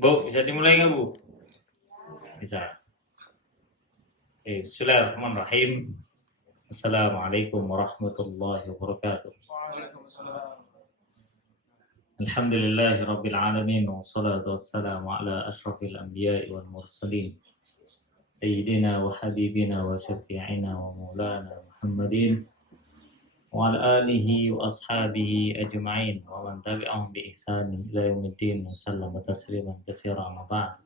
Bu, bisa dimulai nggak Bu? Bisa. Bismillahirrahmanirrahim. Assalamualaikum warahmatullahi wabarakatuh. Alhamdulillahi rabbil alamin. Wassalatu wassalamu ala ashrafil anbiya'i wal mursalin. Sayyidina wa habibina wa syafi'ina wa maulana Muhammadin wa ala alihi wa ashabihi ajma'in wa man tabi'ahum bi ihsanin ila yaumiddin wa sallama tasliman katsiran amma ba'd.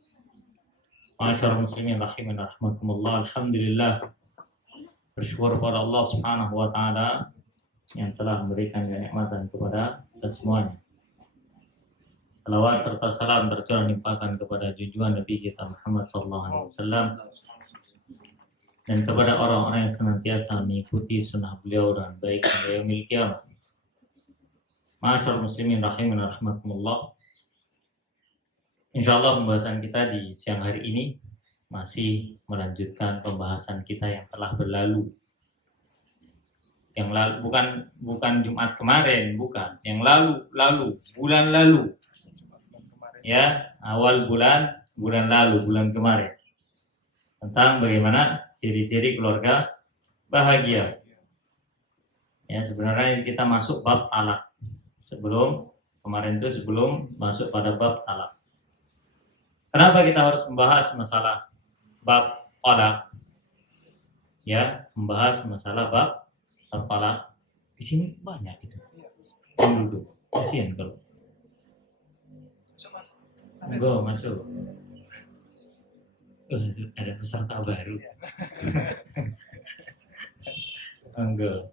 Ma'asyiral muslimin rahiman rahmakumullah. Alhamdulillah, bersyukur kepada Allah Subhanahu wa taala yang telah memberikan kenikmatan kepada kita semuanya. Salawat serta salam tercurah limpahkan kepada junjungan Nabi kita Muhammad sallallahu alaihi wasallam dan kepada orang-orang yang senantiasa mengikuti sunnah beliau dan baik hingga yaumil qiyamah. Ma'asyiral muslimin rahiman rahmakumullah. Insyaallah pembahasan kita di siang hari ini masih melanjutkan pembahasan kita yang telah berlalu. Yang lalu bukan Jumat kemarin, bukan. Yang lalu, bulan lalu. Ya, awal bulan lalu, bulan kemarin. Tentang bagaimana ciri-ciri keluarga bahagia. Ya, sebenarnya kita masuk bab talak. Sebelum masuk pada bab talak. Kenapa kita harus membahas masalah bab talak? Ya, membahas masalah bab talak. Di sini banyak itu. Yang duduk. Kasihan kalau. Enggak masuk. Ada peserta baru. Enggak.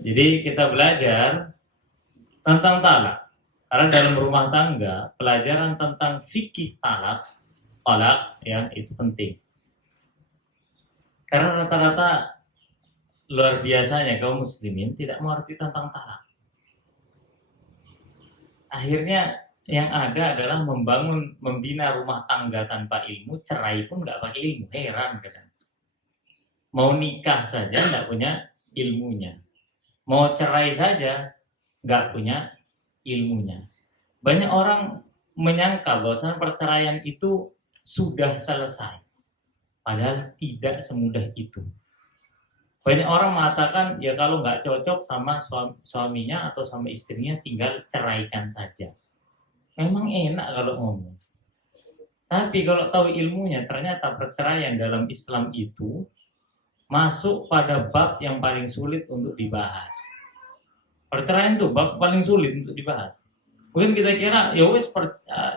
Jadi kita belajar tentang talak. Karena dalam rumah tangga, pelajaran tentang fikih talak ya, itu penting. Karena rata-rata luar biasanya kaum muslimin tidak mengerti tentang talak. Akhirnya yang ada adalah membina rumah tangga tanpa ilmu, cerai pun nggak pakai ilmu. Heran kadang. Mau nikah saja nggak punya ilmunya. Mau cerai saja nggak punya ilmunya. Banyak orang menyangka bahwa perceraian itu sudah selesai. Padahal tidak semudah itu. Banyak orang mengatakan ya kalau nggak cocok sama suaminya atau sama istrinya tinggal ceraikan saja. Memang enak kalau ngomong. Tapi kalau tahu ilmunya ternyata perceraian dalam Islam itu masuk pada bab yang paling sulit untuk dibahas. Perceraian itu bab paling sulit untuk dibahas. Mungkin kita kira ya wes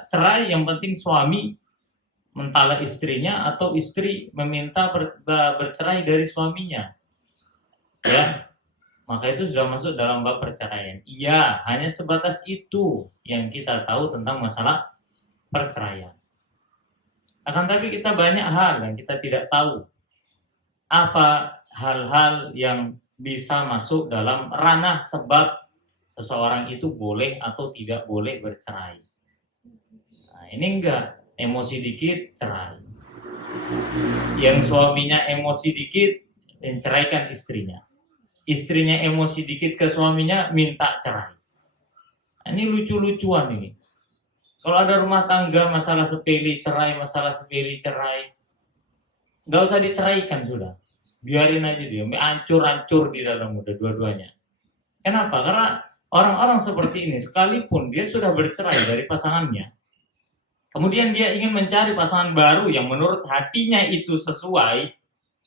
cerai yang penting suami mentalak istrinya atau istri meminta bercerai dari suaminya. Ya. Maka itu sudah masuk dalam bab perceraian. Iya, hanya sebatas itu yang kita tahu tentang masalah perceraian. Akan tapi kita banyak hal yang kita tidak tahu. Apa hal-hal yang bisa masuk dalam ranah sebab seseorang itu boleh atau tidak boleh bercerai. Nah, ini enggak, emosi dikit cerai. Yang suaminya emosi dikit menceraikan istrinya. Istrinya emosi dikit ke suaminya minta cerai. Nah, ini lucu-lucuan ini. Kalau ada rumah tangga masalah sepele cerai, nggak usah diceraikan sudah. Biarin aja dia, hancur-hancur di dalam udah dua-duanya. Kenapa? Karena orang-orang seperti ini sekalipun dia sudah bercerai dari pasangannya, kemudian dia ingin mencari pasangan baru yang menurut hatinya itu sesuai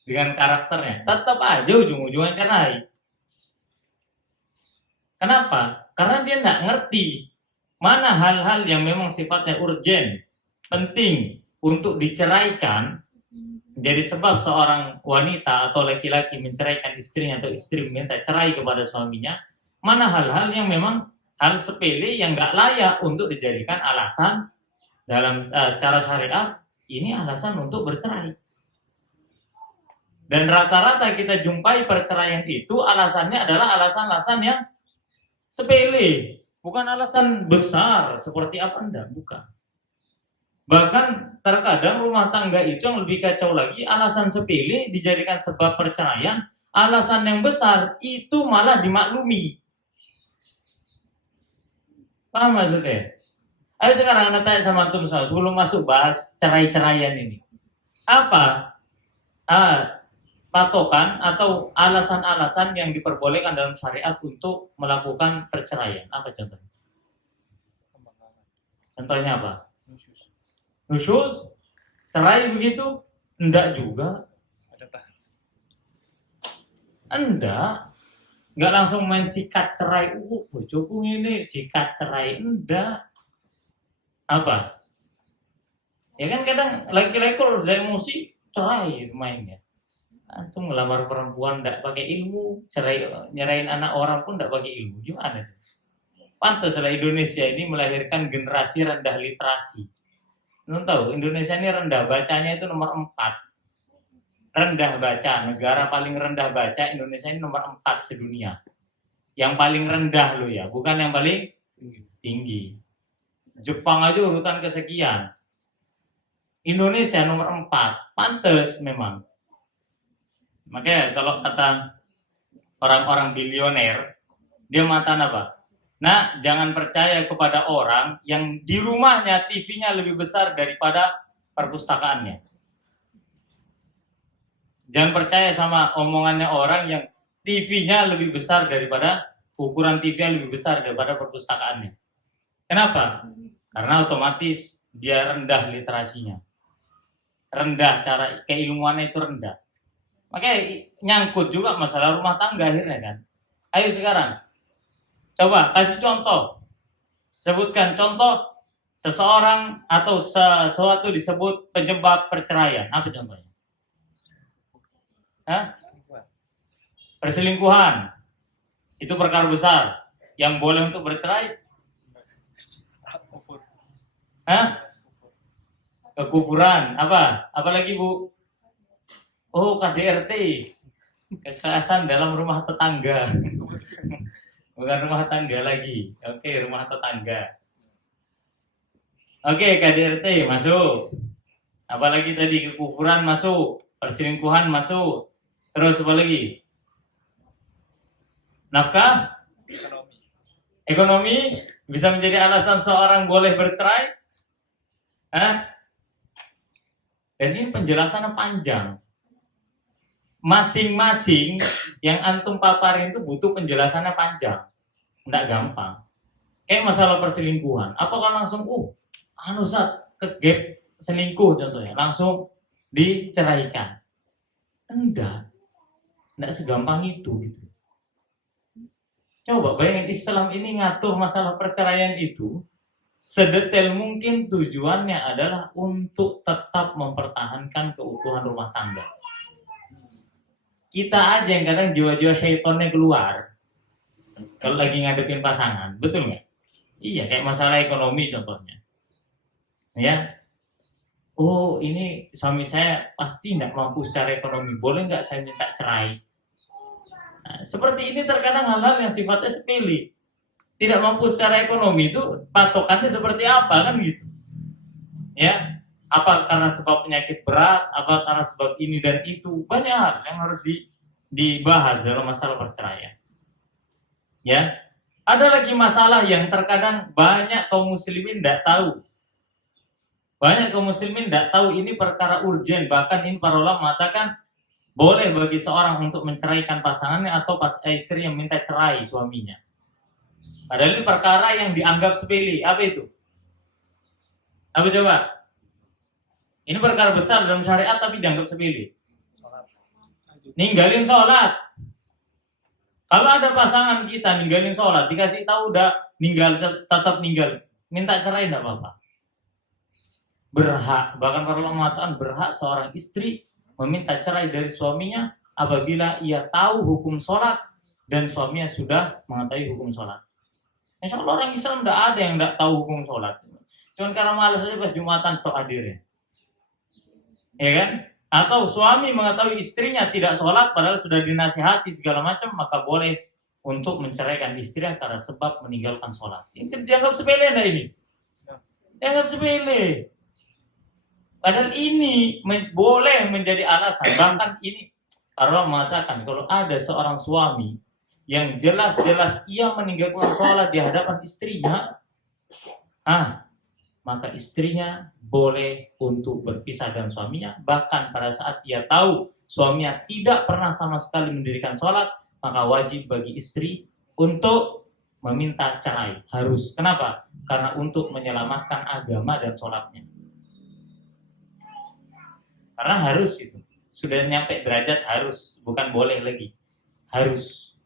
dengan karakternya, tetap aja ujung-ujungnya cerai. Kenapa? Karena dia nggak ngerti mana hal-hal yang memang sifatnya urgen, penting untuk diceraikan. Jadi sebab seorang wanita atau laki-laki menceraikan istrinya atau istri meminta cerai kepada suaminya, mana hal-hal yang memang hal sepele yang nggak layak untuk dijadikan alasan dalam secara syariat, ini alasan untuk bercerai. Dan rata-rata kita jumpai perceraian itu alasannya adalah alasan-alasan yang sepele, bukan alasan besar seperti apa enggak, bukan. Bahkan terkadang rumah tangga itu yang lebih kacau lagi, alasan sepele dijadikan sebab perceraian, alasan yang besar itu malah dimaklumi. Paham maksudnya? Ayo sekarang Anda tanya sama antum sebelum masuk bahas cerai-ceraian ini. Apa patokan atau alasan-alasan yang diperbolehkan dalam syariat untuk melakukan perceraian? Apa contohnya? Contohnya apa? Nusyuz? Cerai begitu? Enggak juga. Enggak langsung main sikat cerai. Bojoku ini sikat cerai. Enggak. Apa? Ya kan kadang laki-laki kalau udah emosi cerai mainnya. Antum ngelamar perempuan enggak pakai ilmu, nyerain anak orang pun enggak pakai ilmu. Gimana tuh? Pantaslah Indonesia ini melahirkan generasi rendah literasi. Lu tahu Indonesia ini rendah bacanya itu nomor 4. Rendah baca, negara paling rendah baca Indonesia ini nomor 4 sedunia. Yang paling rendah lo ya, bukan yang paling tinggi. Jepang aja urutan kesekian. Indonesia nomor 4. Pantes memang. Makanya kalau kata orang-orang bilioner, dia mengatakan apa? Nah, jangan percaya kepada orang yang di rumahnya TV-nya lebih besar daripada perpustakaannya. Jangan percaya sama omongannya orang yang TV-nya lebih besar daripada ukuran TV-nya lebih besar daripada perpustakaannya. Kenapa? Karena otomatis dia rendah literasinya. Rendah cara keilmuannya itu rendah. Makanya nyangkut juga masalah rumah tangga akhirnya kan. Ayo sekarang coba kasih contoh. Sebutkan contoh seseorang atau sesuatu disebut penyebab perceraian. Apa contohnya? Perselingkuhan. Itu perkara besar. Yang boleh untuk bercerai? Kekufuran. Apa? Apalagi Bu? Oh, KDRT. Kekerasan dalam rumah tetangga. Bukan rumah tangga lagi. Oke, rumah tetangga. Oke, KDRT masuk. Apalagi tadi kekufuran masuk. Perselingkuhan masuk. Terus apa lagi? Nafkah? Ekonomi bisa menjadi alasan seorang boleh bercerai? Dan ini penjelasannya panjang. Masing-masing yang antum paparin itu butuh penjelasannya panjang. Nggak gampang. Kayak masalah perselingkuhan. Apakah langsung, kegep selingkuh contohnya, langsung diceraikan? Enggak segampang itu gitu. Coba bayangin Islam ini ngatur masalah perceraian itu sedetail mungkin, tujuannya adalah untuk tetap mempertahankan keutuhan rumah tangga. Kita aja yang kadang jiwa-jiwa syaitonnya keluar kalau lagi ngadepin pasangan, betul nggak? Iya, kayak masalah ekonomi contohnya. Ya, ini suami saya pasti nggak mampu secara ekonomi, boleh nggak saya minta cerai? Nah, seperti ini terkadang hal-hal yang sifatnya sepele. Tidak mampu secara ekonomi itu patokannya seperti apa kan gitu? Ya, apa karena sebab penyakit berat, apa karena sebab ini dan itu, banyak hal yang harus dibahas dalam masalah perceraian. Ya, ada lagi masalah yang terkadang banyak kaum muslimin tidak tahu. Banyak kaum muslimin tidak tahu ini perkara urgen. Bahkan ini para ulama mengatakan boleh bagi seorang untuk menceraikan pasangannya atau istri yang minta cerai suaminya. Padahal ini perkara yang dianggap sepele. Apa itu? Apa coba? Ini perkara besar dalam syariat tapi dianggap sepele. Ninggalin sholat. Kalau ada pasangan kita ninggalin sholat, dikasih tahu udah tetap ninggal, minta cerai tidak apa-apa. Berhak, bahkan para ulama mengatakan berhak seorang istri meminta cerai dari suaminya apabila ia tahu hukum sholat dan suaminya sudah mengetahui hukum sholat. Insya Allah orang Islam tidak ada yang tidak tahu hukum sholat. Cuman karena malas saja pas Jumatan tok hadirnya. Ya kan? Atau suami mengetahui istrinya tidak sholat padahal sudah dinasihati segala macam, maka boleh untuk menceraikan istri karena sebab meninggalkan sholat. Ini dianggap sepele enggak ini? Dianggap sepele. Padahal ini boleh menjadi alasan. Bahkan ini Allah mengatakan kalau ada seorang suami yang jelas-jelas ia meninggalkan sholat di hadapan istrinya, maka istrinya boleh untuk berpisah dengan suaminya. Bahkan pada saat dia tahu suaminya tidak pernah sama sekali mendirikan sholat, maka wajib bagi istri untuk meminta cerai. Harus. Kenapa? Karena untuk menyelamatkan agama dan sholatnya. Karena harus itu. Sudah nyampe derajat harus, bukan boleh lagi. Harus.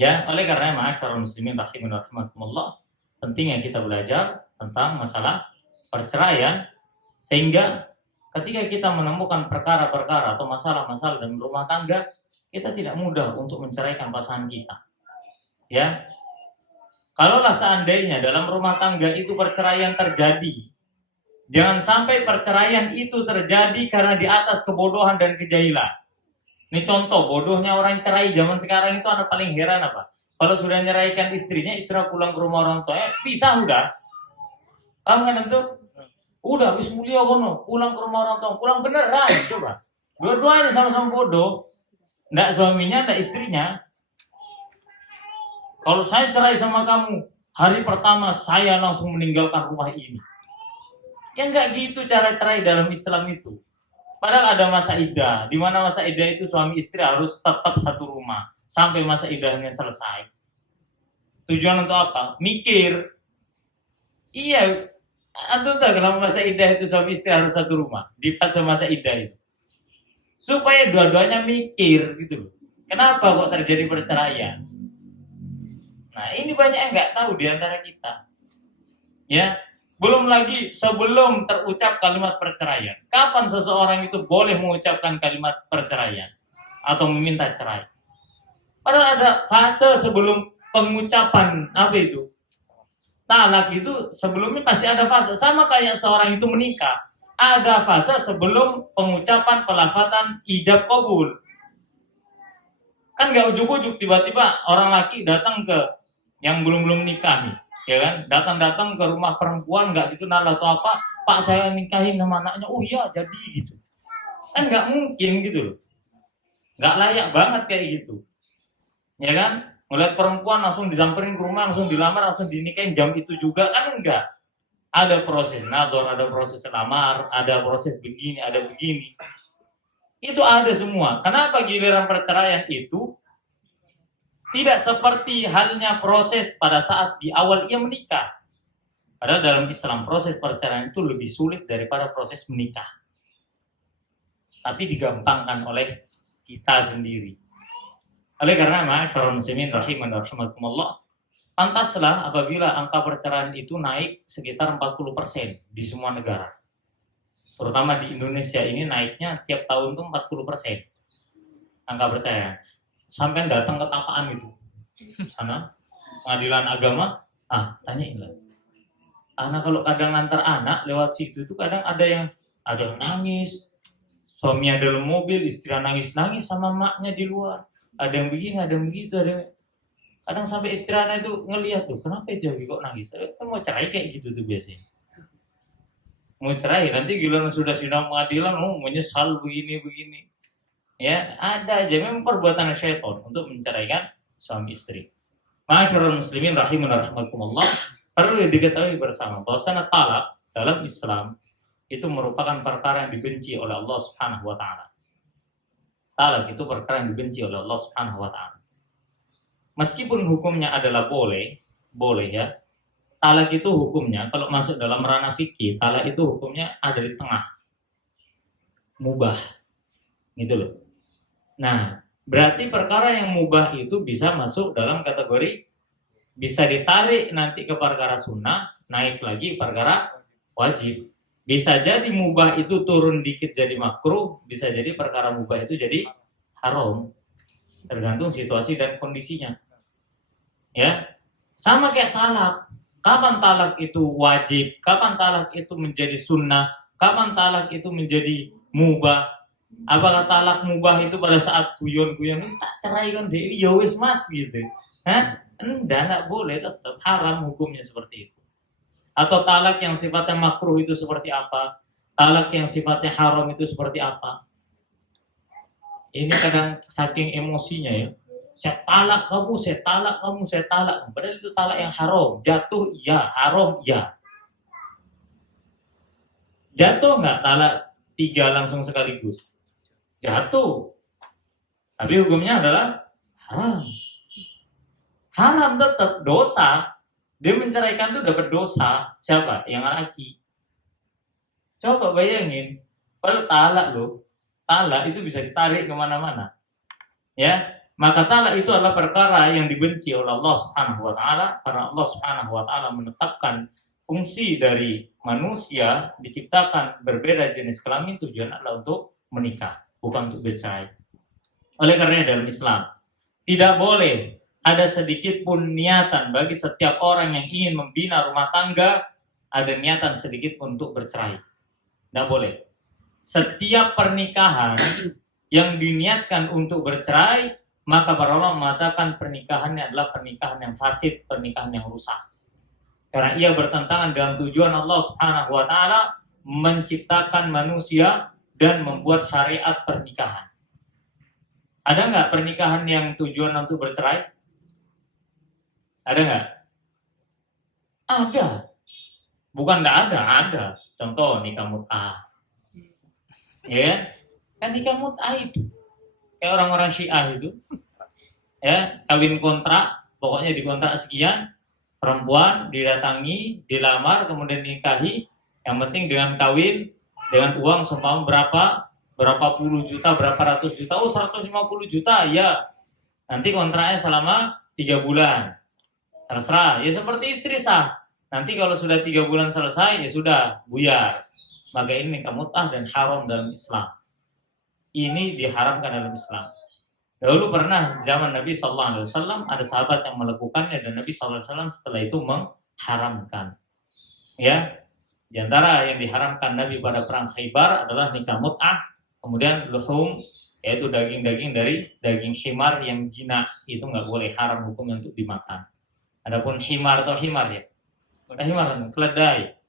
Ya, oleh karena ma'asyiral muslimin rahimakumullah, pentingnya kita belajar tentang masalah perceraian, sehingga ketika kita menemukan perkara-perkara atau masalah-masalah dalam rumah tangga, kita tidak mudah untuk menceraikan pasangan kita. Ya, kalaulah seandainya dalam rumah tangga itu perceraian terjadi, jangan sampai perceraian itu terjadi karena di atas kebodohan dan kejahilan. Ini contoh bodohnya orang cerai zaman sekarang itu, anak paling heran apa? Kalau sudah nyeraikan istrinya, istri pulang ke rumah orang tua, pisah udah. Paham kan itu? Udah, wis mulia kono, pulang ke rumah orang tua, pulang beneran, coba. Dua-duanya sama-sama bodoh. Nggak suaminya, nggak istrinya. Kalau saya cerai sama kamu, hari pertama saya langsung meninggalkan rumah ini. Ya nggak gitu cara cerai dalam Islam itu. Padahal ada masa iddah, di mana masa iddah itu suami istri harus tetap satu rumah sampai masa iddahnya selesai. Tujuan untuk apa? Mikir. Iya, antum tahu kenapa masa iddah itu suami istri harus satu rumah di fase masa iddah itu? Supaya dua-duanya mikir gitu loh. Kenapa kok terjadi perceraian? Nah, ini banyak yang nggak tahu di antara kita. Ya, belum lagi sebelum terucap kalimat perceraian. Kapan seseorang itu boleh mengucapkan kalimat perceraian atau meminta cerai? Padahal ada fase sebelum pengucapan apa itu? Talak itu sebelumnya pasti ada fase. Sama kayak seorang itu menikah. Ada fase sebelum pengucapan pelafatan ijab qabul. Kan nggak ujuk-ujuk tiba-tiba orang laki datang ke yang belum nikah nih, ya kan? Datang ke rumah perempuan nggak dikenal atau apa, Pak saya nikahin sama anaknya, oh iya jadi gitu. Kan nggak mungkin gitu loh. Nggak layak banget kayak gitu. Ya kan? Ngeliat perempuan langsung disamperin ke rumah, langsung dilamar, langsung dinikahin jam itu juga, kan enggak. Ada proses nador, ada proses lamar, ada proses begini, ada begini. Itu ada semua. Kenapa giliran perceraian itu tidak seperti halnya proses pada saat di awal ia menikah? Padahal dalam Islam proses perceraian itu lebih sulit daripada proses menikah. Tapi digampangkan oleh kita sendiri. Oleh karena ma'asyiral muslimin rahimakumullah, pantaslah apabila angka perceraian itu naik sekitar 40% di semua negara. Terutama di Indonesia ini naiknya tiap tahun tuh 40% angka perceraian. Sampai datang ke tapaan itu sana pengadilan agama, tanyain lah. Anak kalau kadang antar anak lewat situ tuh kadang ada yang nangis, suaminya dalam mobil, istri nangis sama maknya di luar. Ada yang begini, ada yang begitu, ada yang... Kadang sampai istri anak itu ngelihat tuh, kenapa itu kok nangis? Kan mau cerai kayak gitu tuh biasanya. Mau cerai, nanti giliran sudah sidang pengadilan, menyesal begini. Ya, ada aja memang perbuatan syaitan untuk menceraikan suami istri. Ma'asyiral muslimin rahimakumullah, perlu diketahui bersama bahwa talak dalam Islam itu merupakan perkara yang dibenci oleh Allah Subhanahu wa taala. Talak itu perkara yang dibenci oleh Allah Subhanahu wa taala. Meskipun hukumnya adalah boleh ya. Talak itu hukumnya kalau masuk dalam ranah fikih, talak itu hukumnya ada di tengah. Mubah. Gitu loh. Nah, berarti perkara yang mubah itu bisa masuk dalam kategori bisa ditarik nanti ke perkara sunnah, naik lagi perkara wajib. Bisa jadi mubah itu turun dikit jadi makruh, bisa jadi perkara mubah itu jadi haram. Tergantung situasi dan kondisinya. Ya. Sama kayak talak. Kapan talak itu wajib? Kapan talak itu menjadi sunnah? Kapan talak itu menjadi mubah? Apakah talak mubah itu pada saat guyon-guyon ini tak cerai kan dia, ya wis mas gitu. Enggak boleh, tetap haram hukumnya seperti itu. Atau talak yang sifatnya makruh itu seperti apa? Talak yang sifatnya haram itu seperti apa? Ini kadang saking emosinya ya. Saya talak kamu. Padahal itu talak yang haram. Jatuh iya, haram iya. Jatuh nggak talak 3 langsung sekaligus? Jatuh. Tapi hukumnya adalah haram. Haram tetap dosa. Dia menceraikan tuh dapat dosa. Siapa? Yang laki. Coba bayangin. Kalau talak loh. Talak itu bisa ditarik kemana-mana. Ya. Maka talak itu adalah perkara yang dibenci oleh Allah Subhanahu wa taala karena Allah Subhanahu wa taala menetapkan fungsi dari manusia diciptakan berbeda jenis kelamin tujuan adalah untuk menikah, bukan untuk bercerai. Oleh karena dalam Islam tidak boleh ada sedikit pun niatan bagi setiap orang yang ingin membina rumah tangga ada niatan sedikit pun untuk bercerai. Tidak boleh. Setiap pernikahan yang diniatkan untuk bercerai maka para ulama mengatakan pernikahannya adalah pernikahan yang fasid, pernikahan yang rusak. Karena ia bertentangan dengan tujuan Allah Subhanahu wa taala menciptakan manusia dan membuat syariat pernikahan. Ada nggak pernikahan yang tujuan untuk bercerai? Ada nggak? Ada. Bukan nggak ada. Contoh nikah mut'ah. Ya kan nikah mut'ah itu kayak orang-orang Syiah itu, ya kawin kontrak, pokoknya dikontrak sekian, perempuan didatangi, dilamar, kemudian dinikahi, yang penting dengan kawin, dengan uang seumpama berapa puluh juta, berapa ratus juta, 150 juta, ya nanti kontraknya selama 3 bulan, terserah, ya seperti istri sah, nanti kalau sudah 3 bulan selesai, ya sudah, buyar, maka ini nikah mut'ah dan haram dalam Islam. Ini diharamkan dalam Islam. Dahulu pernah zaman Nabi Sallallahu Alaihi Wasallam ada sahabat yang melakukannya dan Nabi Sallallahu Alaihi Wasallam setelah itu mengharamkan. Ya, di antara yang diharamkan Nabi pada perang Khaybar adalah nikah mut'ah, kemudian luhum, yaitu daging-daging dari daging himar yang jinak, itu nggak boleh, haram hukumnya untuk dimakan. Adapun himar atau himar ya, himar keledai.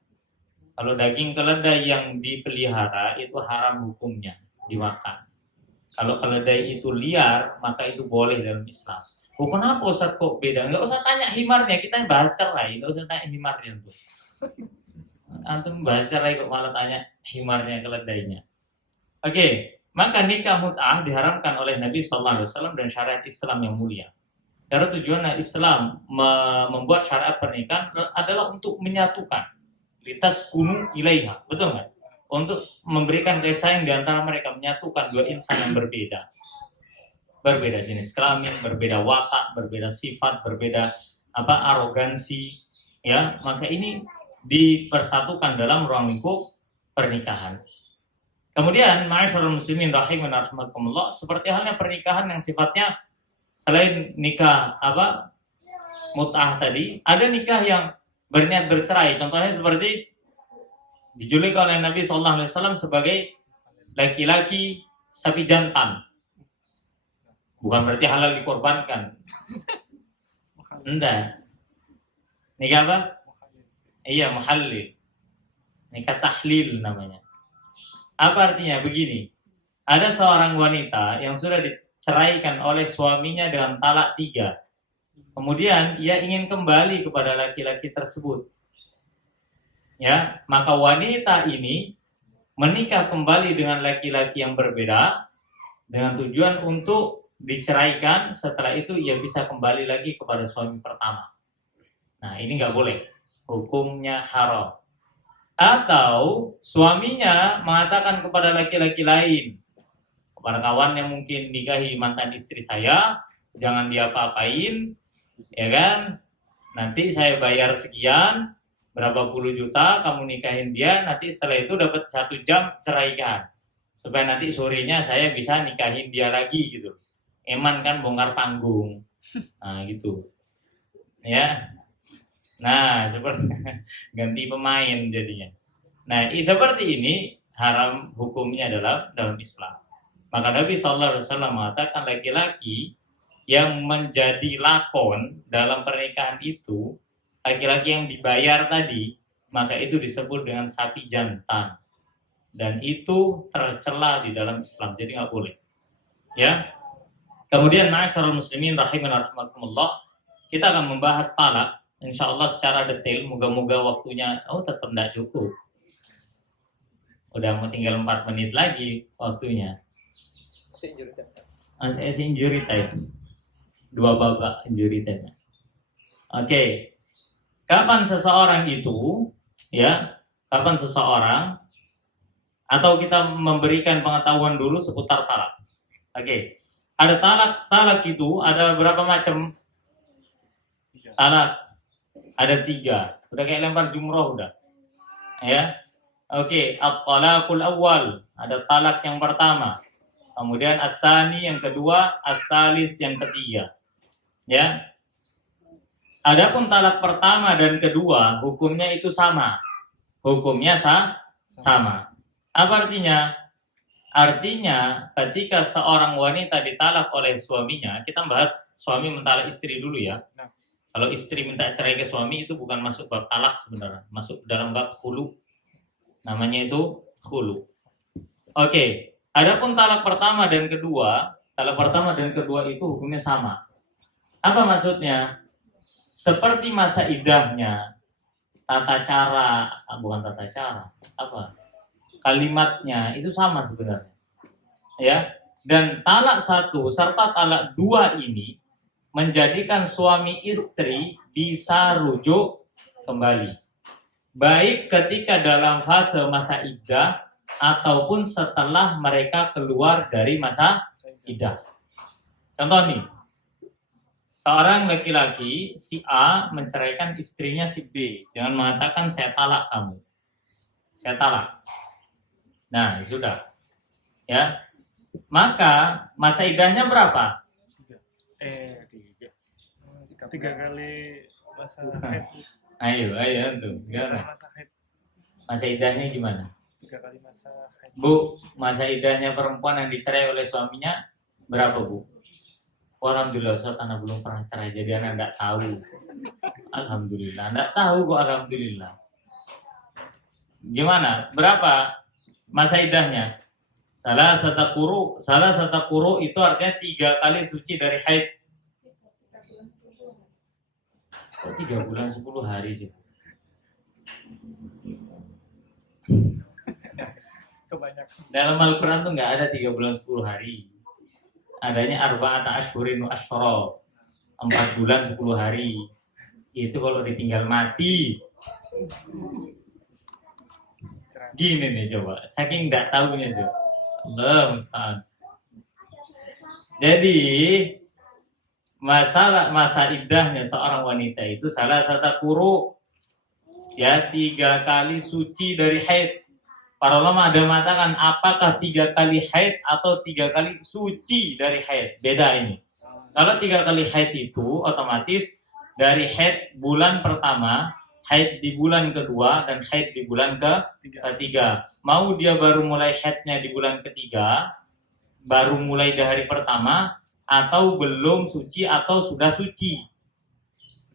Kalau daging keledai yang dipelihara itu haram hukumnya dimakan. Kalau keledai itu liar, maka itu boleh dalam Islam. Oh, kenapa Ustaz kok beda? Nggak usah tanya himarnya, kita bahas cerai. Nggak usah tanya himarnya tuh. Antum bahas cerai kok malah tanya himarnya, keledainya. Oke, maka nikah mut'ah diharamkan oleh Nabi Sallallahu Alaihi Wasallam dan syariat Islam yang mulia. Karena tujuan Islam membuat syariat pernikahan adalah untuk menyatukan, litas kunu ilaiha, betul nggak? Untuk memberikan kasih sayang di antara mereka, menyatukan dua insan yang berbeda jenis kelamin, berbeda watak, berbeda sifat, berbeda arogansi, ya, maka ini dipersatukan dalam ruang lingkup pernikahan. Kemudian ma'asyiral muslimin rahimakumullah, seperti halnya pernikahan yang sifatnya selain nikah mut'ah tadi, ada nikah yang berniat bercerai, contohnya seperti dijuluki oleh Nabi Sallallahu Alaihi Wasallam sebagai laki-laki sapi jantan. Bukan berarti halal dikorbankan. Enggak. Nikah apa? Iya, muhallil. Nikah tahlil namanya. Apa artinya? Begini. Ada seorang wanita yang sudah diceraikan oleh suaminya dengan talak 3. Kemudian ia ingin kembali kepada laki-laki tersebut. Ya, maka wanita ini menikah kembali dengan laki-laki yang berbeda dengan tujuan untuk diceraikan. Setelah itu ia bisa kembali lagi kepada suami pertama. Nah, ini nggak boleh, hukumnya haram. Atau suaminya mengatakan kepada laki-laki lain, kepada kawan yang mungkin nikahi mantan istri saya, jangan diapa-apain, ya kan? Nanti saya bayar sekian, berapa puluh juta, kamu nikahin dia, nanti setelah itu dapat 1 jam ceraikan, supaya nanti sorenya saya bisa nikahin dia lagi gitu. Eman kan bongkar panggung, nah gitu, ya. Nah seperti ganti pemain jadinya. Nah seperti ini haram hukumnya dalam Islam. Maka Nabi Sallallahu Alaihi Wasallam mengatakan laki-laki yang menjadi lakon dalam pernikahan itu, laki-laki yang dibayar tadi, maka itu disebut dengan sapi jantan. Dan itu tercela di dalam Islam, jadi nggak boleh. Ya. Kemudian ma'asyiral muslimin rahimakumullah, kita akan membahas talak, insya Allah secara detail. Moga-moga waktunya, tetap tidak cukup. Udah mau tinggal 4 menit lagi waktunya. Masih injury time. 2 babak injury time. Oke. Kapan seseorang itu, ya, kapan seseorang, atau kita memberikan pengetahuan dulu seputar talak. Oke. Ada talak itu ada berapa macam? Talak. Ada 3. Udah kayak lempar jumroh udah. Ya. Oke, at-talaqul awal, ada talak yang pertama. Kemudian as-sani yang kedua, as-salis yang ketiga. Ya. Adapun talak pertama dan kedua, hukumnya itu sama. Hukumnya sama. Apa artinya? Artinya ketika seorang wanita ditalak oleh suaminya, kita bahas suami mentalak istri dulu ya. Kalau istri minta cerai ke suami itu bukan masuk bab talak sebenarnya, masuk dalam bab khulu. Namanya itu khulu. Oke, adapun talak pertama dan kedua itu hukumnya sama. Apa maksudnya? Seperti masa idahnya, kalimatnya itu sama sebenarnya. Ya, dan talak 1 serta talak 2 ini menjadikan suami istri bisa rujuk kembali. Baik ketika dalam fase masa iddah ataupun setelah mereka keluar dari masa iddah. Contoh nih, seorang laki-laki si A menceraikan istrinya si B dengan mengatakan saya talak kamu. Saya talak. Nah, sudah. Ya. Maka masa iddahnya berapa? 3 kali masa haid. Ayo tuh. Gimana? Masa iddahnya gimana? 3 kali masa haid. Bu, masa iddahnya perempuan yang dicerai oleh suaminya berapa, Bu? Alhamdulillah, Ustaz, anak belum pernah cerai, jadi anak enggak tahu. Alhamdulillah, enggak tahu kok, alhamdulillah. Gimana? Berapa masa iddahnya? Salah satu kuru itu artinya 3 kali suci dari haid. Kok 3 bulan 10 hari sih? Kebanyakan. Dalam Al-Quran tuh nggak ada 3 bulan 10 hari. Adanya arba'ata asyhurin wa asyra. 4 bulan 10 hari. Itu kalau ditinggal mati. Gini nih coba. Saking nggak tahunya tuh. Allah musta'an. Jadi masa iddahnya seorang wanita itu salah satu kuru, ya, 3 kali suci dari haid. Para ulama ada mengatakan apakah 3 kali haid atau 3 kali suci dari haid. Beda ini. Kalau 3 kali haid itu otomatis dari haid bulan pertama, haid di bulan kedua, dan haid di bulan ketiga. Mau dia baru mulai haidnya di bulan ketiga, baru mulai dari hari pertama, atau belum suci atau sudah suci.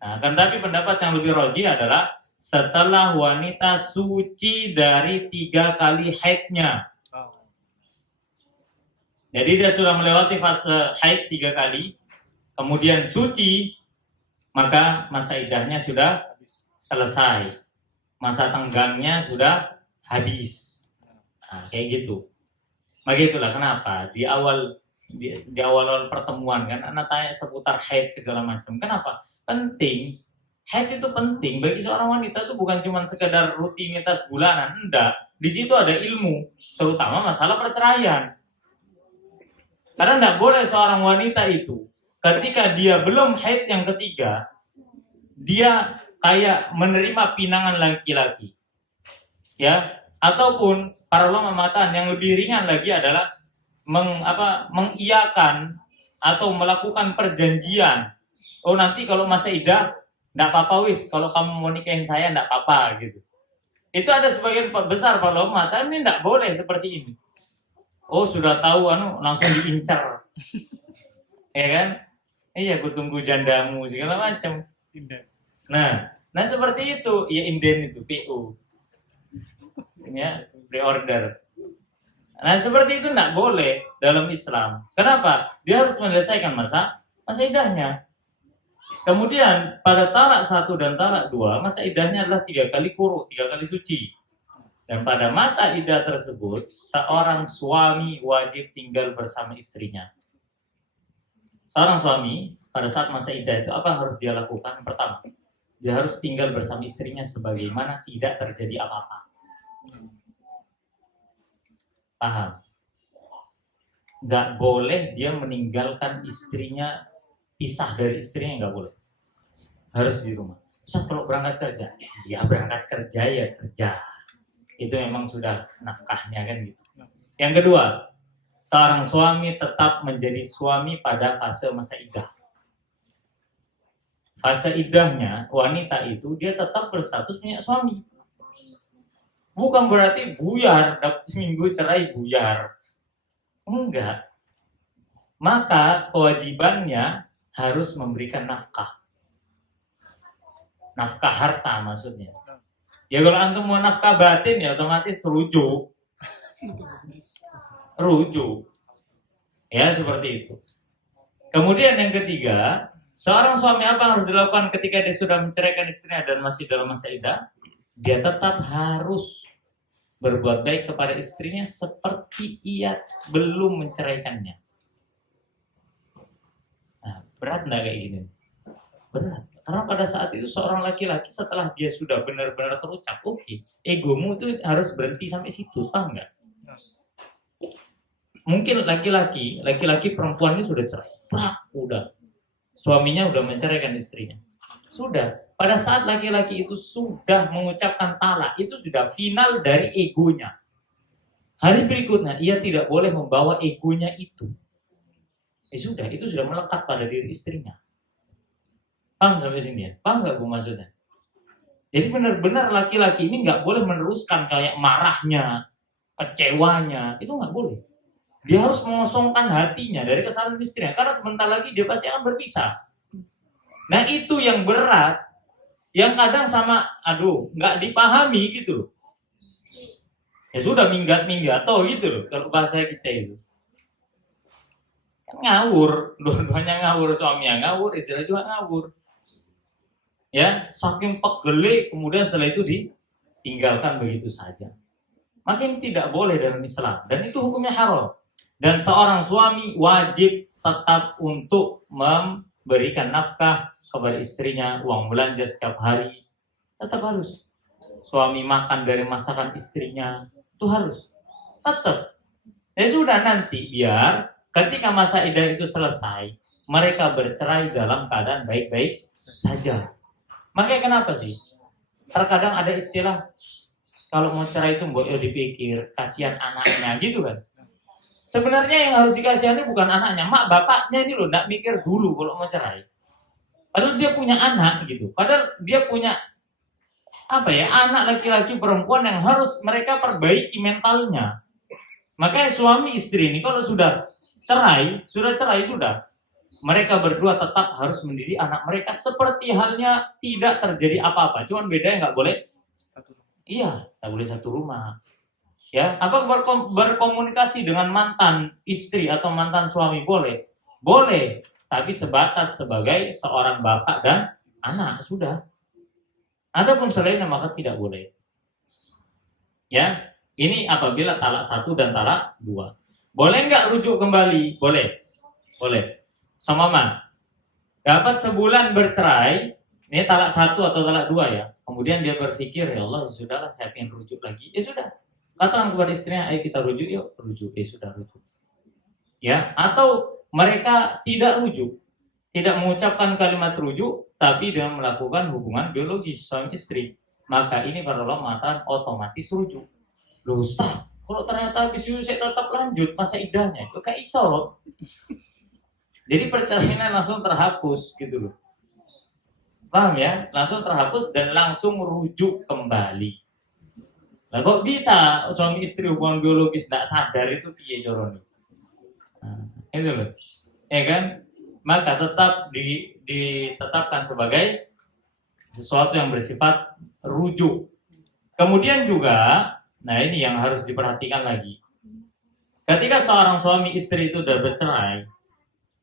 Nah, kan tapi pendapat yang lebih rajih adalah setelah wanita suci dari 3 kali haidnya. Jadi dia sudah melewati fase haid 3 kali, kemudian suci, maka masa iddahnya sudah selesai. Masa tenggangnya sudah habis. Nah, kayak gitu. Begitulah kenapa di awal pertemuan kan anak tanya seputar haid segala macam. Kenapa? Penting. Haid itu penting bagi seorang wanita, itu bukan cuma sekedar rutinitas bulanan, enggak. Di situ ada ilmu, terutama masalah perceraian. Karena enggak boleh seorang wanita itu ketika dia belum haid yang ketiga, dia kayak menerima pinangan laki-laki. Ya, ataupun para ulama mengatakan yang lebih ringan lagi adalah mengiyakan atau melakukan perjanjian. Oh, nanti kalau masa iddah enggak apa-apa wis, kalau kamu mau nikahin saya enggak apa-apa gitu. Itu ada sebagian besar para ulama, tapi ini enggak boleh seperti ini. Oh, sudah tahu langsung diincar. Ya kan? Iya, aku tunggu jandamu segala macam. Nah seperti itu, ya inden itu PO. Ya, pre-order. Nah, seperti itu enggak boleh dalam Islam. Kenapa? Dia harus menyelesaikan masa iddahnya. Kemudian pada talak 1 dan talak 2, masa iddahnya adalah 3 kali kuru, 3 kali suci. Dan pada masa iddah tersebut, seorang suami wajib tinggal bersama istrinya. Seorang suami pada saat masa iddah itu apa yang harus dia lakukan? Pertama, dia harus tinggal bersama istrinya sebagaimana tidak terjadi apa-apa. Paham? Nggak boleh dia meninggalkan istrinya, pisah dari istrinya, nggak boleh. Harus di rumah. Ustaz, kalau berangkat kerja, ya berangkat kerja ya kerja. Itu memang sudah nafkahnya kan gitu. Yang kedua, seorang suami tetap menjadi suami pada fase masa iddah. Fase iddahnya, wanita itu dia tetap berstatus punya suami. Bukan berarti buyar, dapat seminggu cerai buyar. Enggak. Maka kewajibannya harus memberikan nafkah. Nafkah harta maksudnya. Ya kalau antum mau nafkah batin ya otomatis rujuk. Ya seperti itu. Kemudian yang ketiga, seorang suami apa yang harus dilakukan ketika dia sudah menceraikan istrinya dan masih dalam masa iddah? Dia tetap harus berbuat baik kepada istrinya seperti ia belum menceraikannya. Nah, berat nggak kayak gini? Berat. Karena pada saat itu seorang laki-laki setelah dia sudah benar-benar terucap, oke, egomu itu harus berhenti sampai situ, paham nggak? Mungkin laki-laki perempuan ini sudah cerai, udah, suaminya udah menceraikan istrinya, sudah. Pada saat laki-laki itu sudah mengucapkan talak, itu sudah final dari egonya. Hari berikutnya ia tidak boleh membawa egonya itu. Sudah, itu sudah melekat pada diri istrinya. Paham sampai sini ya? Paham nggak Bu maksudnya? Jadi benar-benar laki-laki ini nggak boleh meneruskan kayak marahnya, kecewanya, itu nggak boleh. Dia harus mengosongkan hatinya dari kesalahan istrinya, karena sebentar lagi dia pasti akan berpisah. Nah itu yang berat, yang kadang nggak dipahami gitu loh. Ya sudah minggat-minggat, gitu loh kalau bahasa kita itu. Kan ngawur, dua-duanya ngawur, suaminya ngawur, istrinya juga ngawur. Ya, saking pegele kemudian setelah itu ditinggalkan begitu saja. Makin tidak boleh dalam Islam dan itu hukumnya haram. Dan seorang suami wajib tetap untuk memberikan nafkah kepada istrinya, uang belanja setiap hari tetap harus. Suami makan dari masakan istrinya itu harus tetap. Ya sudah, nanti biar ketika masa iddah itu selesai mereka bercerai dalam keadaan baik-baik saja. Makanya kenapa sih? Terkadang ada istilah kalau mau cerai itu mbok yo dipikir, kasihan anaknya gitu kan. Sebenarnya yang harus dikasihani bukan anaknya, mak bapaknya ini loh, enggak mikir dulu kalau mau cerai. Padahal dia punya anak gitu. Padahal dia punya anak laki-laki perempuan yang harus mereka perbaiki mentalnya. Makanya suami istri ini kalau sudah cerai, sudah. Mereka berdua tetap harus mendidik anak mereka seperti halnya tidak terjadi apa-apa. Cuman bedanya nggak boleh nggak boleh satu rumah. Ya, apa berkomunikasi dengan mantan istri atau mantan suami boleh? Boleh, tapi sebatas sebagai seorang bapak dan anak sudah. Adapun selainnya maka tidak boleh. Ya, ini apabila talak 1 dan talak 2. Boleh nggak rujuk kembali? Boleh. Sama dapat sebulan bercerai, ini talak 1 atau talak 2 ya. Kemudian dia berpikir, ya Allah, sudahlah saya ingin rujuk lagi. Ya sudah, katakan kepada istrinya, ayo kita rujuk yuk, rujuk. Sudah rujuk. Ya, atau mereka tidak rujuk, tidak mengucapkan kalimat rujuk, tapi dengan melakukan hubungan biologis suami istri. Maka ini para ulama mengatakan otomatis rujuk. Loh Ustaz, kalau ternyata habis itu saya tetap lanjut masa iddahnya, itu kayak iso loh. Jadi perceraian langsung terhapus gitu loh. Paham ya? Langsung terhapus dan langsung rujuk kembali. Lah kok bisa suami istri hubungan biologis tidak sadar itu piye corone? Nah, itu loh. Ya kan? Maka tetap ditetapkan sebagai sesuatu yang bersifat rujuk. Kemudian juga, nah ini yang harus diperhatikan lagi. Ketika seorang suami istri itu sudah bercerai,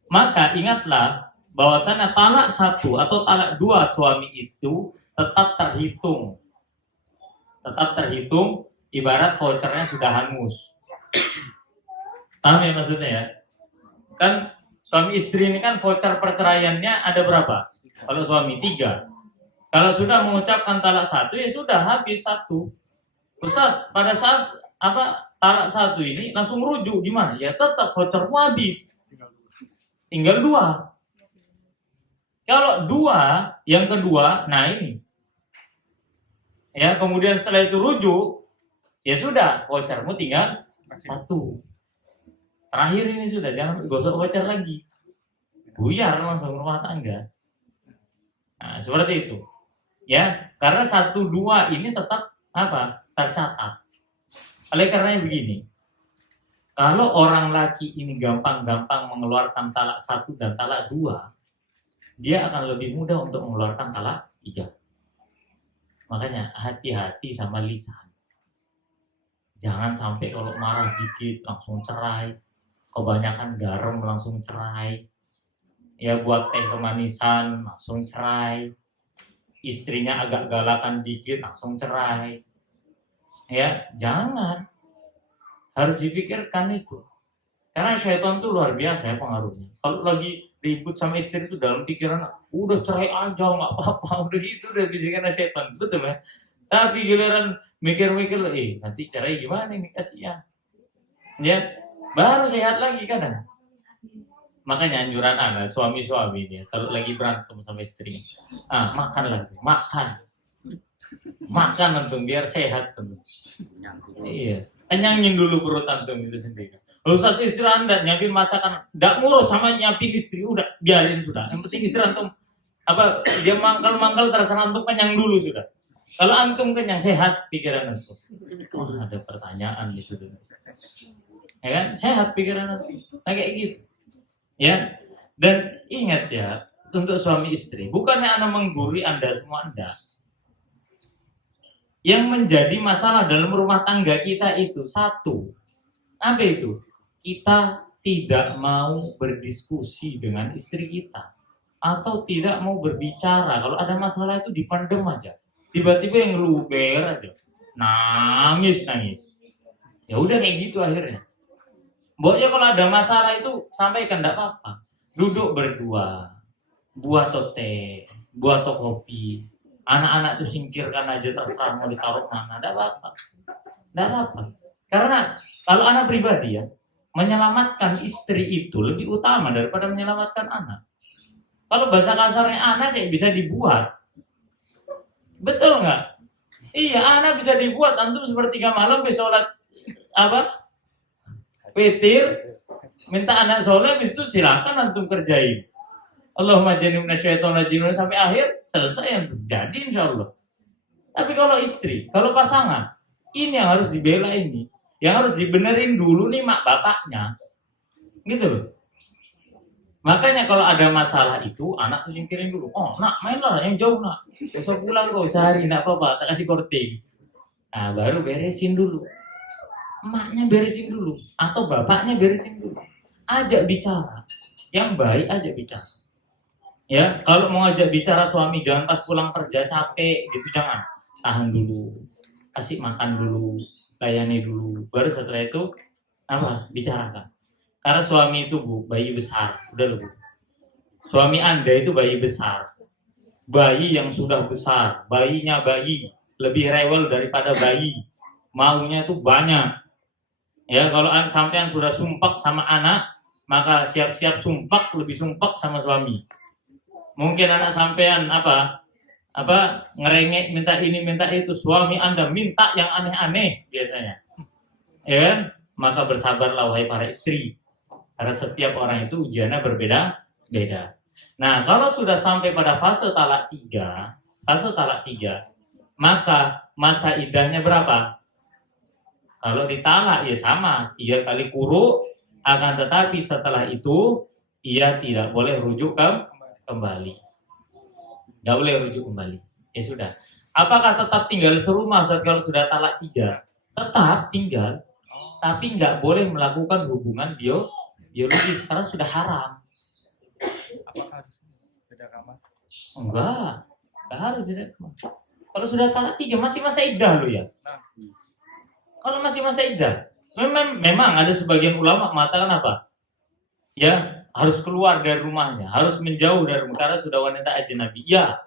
maka ingatlah bahwasanya talak 1 atau talak 2 suami itu tetap terhitung ibarat vouchernya sudah hangus. Paham ya maksudnya ya? Kan suami istri ini kan voucher perceraiannya ada berapa? Kalau suami 3. Kalau sudah mengucapkan talak 1 ya sudah habis 1. Ustaz, pada saat talak 1 ini langsung rujuk gimana? Ya tetap vouchermu habis. Tinggal 2. Kalau 2, yang kedua, nah ini. Ya, kemudian setelah itu rujuk, ya sudah, vouchermu tinggal 1. Terakhir ini sudah, jangan gosok voucher lagi. Buyar langsung rumah tangga. Nah, seperti itu. Ya, karena 1, 2 ini tetap tercatat. Oleh karenanya begini. Kalau orang laki ini gampang-gampang mengeluarkan talak 1 dan talak 2, dia akan lebih mudah untuk mengeluarkan talak 3. Makanya hati-hati sama lisan. Jangan sampai kalau marah dikit langsung cerai. Kebanyakan garam langsung cerai. Ya buat teh kemanisan langsung cerai. Istrinya agak galakan dikit langsung cerai. Ya, jangan. Harus dipikirkan itu. Karena syaitan tuh luar biasa ya pengaruhnya. Kalau lagi ribut sama istri itu dalam pikiran, udah cerai aja nggak apa-apa, udah gitu udah bisikan syaitan, betul ya. Tapi giliran mikir-mikir, nanti cerai gimana ini kasihan. Ya, baru sehat lagi kadang. Makanya anjuran anak suami-suami dia kalau lagi berantem sama istrinya, makan lagi, makan antum biar sehat antum. Iya, kenyangin dulu perut antum itu sendiri. Lalu satu istri Anda nyiapin masakan, nggak ngurus sama nyiapin istri, udah biarin sudah. Yang penting istri antum dia mangkal terasa antum kenyang dulu sudah. Kalau antum kenyang sehat pikiran antum. Ada pertanyaan di situ. Ya kan? Sehat pikiran antum. Nah, kayak gitu. Ya. Dan ingat ya, untuk suami istri, bukannya Anda menggurui Anda semua Anda. Yang menjadi masalah dalam rumah tangga kita itu satu. Apa itu? Kita tidak mau berdiskusi dengan istri kita atau tidak mau berbicara. Kalau ada masalah itu dipendem aja. Tiba-tiba yang ngeluber aja. Nangis. Ya udah kayak gitu akhirnya. Pokoknya kalau ada masalah itu sampaikan, enggak apa-apa. Duduk berdua. Buat teh, buat kopi. Anak-anak itu singkirkan aja terserah mau ditaruh mana. Enggak apa-apa. Karena kalau anak pribadi ya, menyelamatkan istri itu lebih utama daripada menyelamatkan anak. Kalau bahasa kasarnya anak sih bisa dibuat. Betul nggak? Iya, anak bisa dibuat. Antum sepertiga malam sholat witir, minta anak sholat, habis itu silakan antum kerjain. Allahumma jannibna syaitonal rajim sampai akhir selesai antum. Jadi insyaallah. Tapi kalau istri, kalau pasangan, ini yang harus dibela ini. Yang harus dibenerin dulu nih mak bapaknya. Gitu loh. Makanya kalau ada masalah itu, anak tuh singkirin dulu. Oh, nak mainlah yang jauh nak. Besok pulang kok sehari, nak apa-apa, tak kasih korting. Nah, baru beresin dulu. Emaknya beresin dulu. Atau bapaknya beresin dulu. Ajak bicara. Yang baik ajak bicara. Ya, kalau mau ajak bicara suami, jangan pas pulang kerja capek gitu, jangan. Tahan dulu. Kasih makan dulu. Layani dulu. Baru setelah itu, bicarakan. Karena suami itu Bu, bayi besar. Udah loh Bu. Suami Anda itu bayi besar. Bayi yang sudah besar. Bayinya bayi. Lebih rewel daripada bayi. Maunya itu banyak. Ya, kalau sampean sudah sumpak sama anak, maka siap-siap sumpak, lebih sumpak sama suami. Mungkin anak sampean ngerengek minta ini minta itu, suami Anda minta yang aneh-aneh biasanya. Ya, maka bersabarlah wahai para istri. Karena setiap orang itu ujiannya berbeda-beda. Nah, kalau sudah sampai pada fase talak 3, maka masa iddahnya berapa? Kalau ditalak ya sama, 3 kali quru, akan tetapi setelah itu ia tidak boleh rujuk kembali. Tidak boleh rujuk kembali. Ya sudah. Apakah tetap tinggal serumah saat kalau sudah talak 3? Tetap tinggal, tapi nggak boleh melakukan hubungan biologis karena sudah haram. Apakah harus beda kamar? Enggak harus beda kamar. Kalau sudah talak 3 masih masa iddah lo ya. Kalau masih masa iddah, memang ada sebagian ulama mengatakan apa? Ya, harus keluar dari rumahnya, harus menjauh dari rumah karena sudah wanita ajnabi. Ya.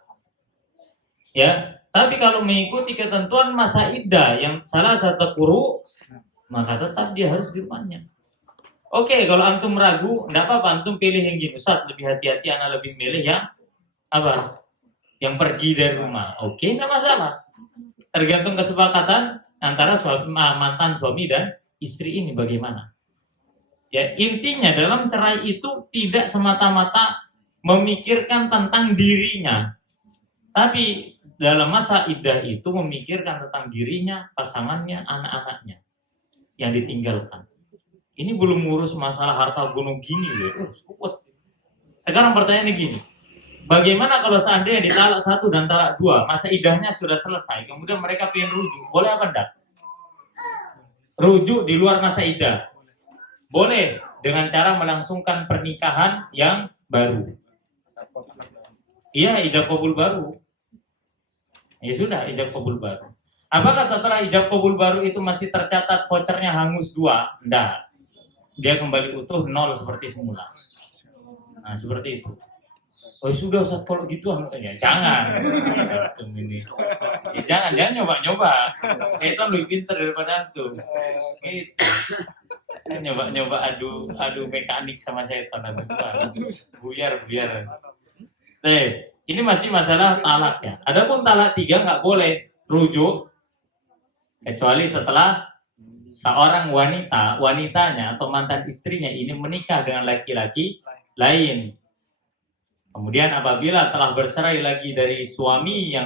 Tapi kalau mengikuti ketentuan masa iddah yang salah satu kuru, maka tetap dia harus di rumahnya. Oke, kalau antum ragu, enggak apa-apa, antum pilih yang gini. Ustaz, lebih hati-hati, anak lebih milih yang apa? Yang pergi dari rumah. Oke, enggak masalah. Tergantung kesepakatan antara mantan suami dan istri ini bagaimana. Ya, intinya dalam cerai itu tidak semata-mata memikirkan tentang dirinya. Tapi dalam masa iddah itu memikirkan tentang dirinya, pasangannya, anak-anaknya yang ditinggalkan. Ini belum ngurus masalah harta gunung gini loh. Sekarang pertanyaannya gini. Bagaimana kalau seandainya ditalak 1 dan talak 2, masa iddahnya sudah selesai, kemudian mereka pengen rujuk, boleh apa enggak? Rujuk di luar masa iddah. Boleh dengan cara melangsungkan pernikahan yang baru. Iya, ijab kabul baru. Ya sudah, ijab kabul baru. Apakah setelah ijab kabul baru itu masih tercatat vouchernya hangus 2? Enggak. Dia kembali utuh 0 seperti semula. Nah, seperti itu. Oh sudah Ustaz kalau gitu ya jangan. Jangan nyoba-nyoba. Setan lebih pintar daripada antum. Gitu. Nyoba adu mekanik sama setan buyar. Ini masih masalah talak ya. Adapun talak 3 nggak boleh rujuk kecuali setelah seorang wanitanya atau mantan istrinya ini menikah dengan laki-laki lain. Kemudian apabila telah bercerai lagi dari suami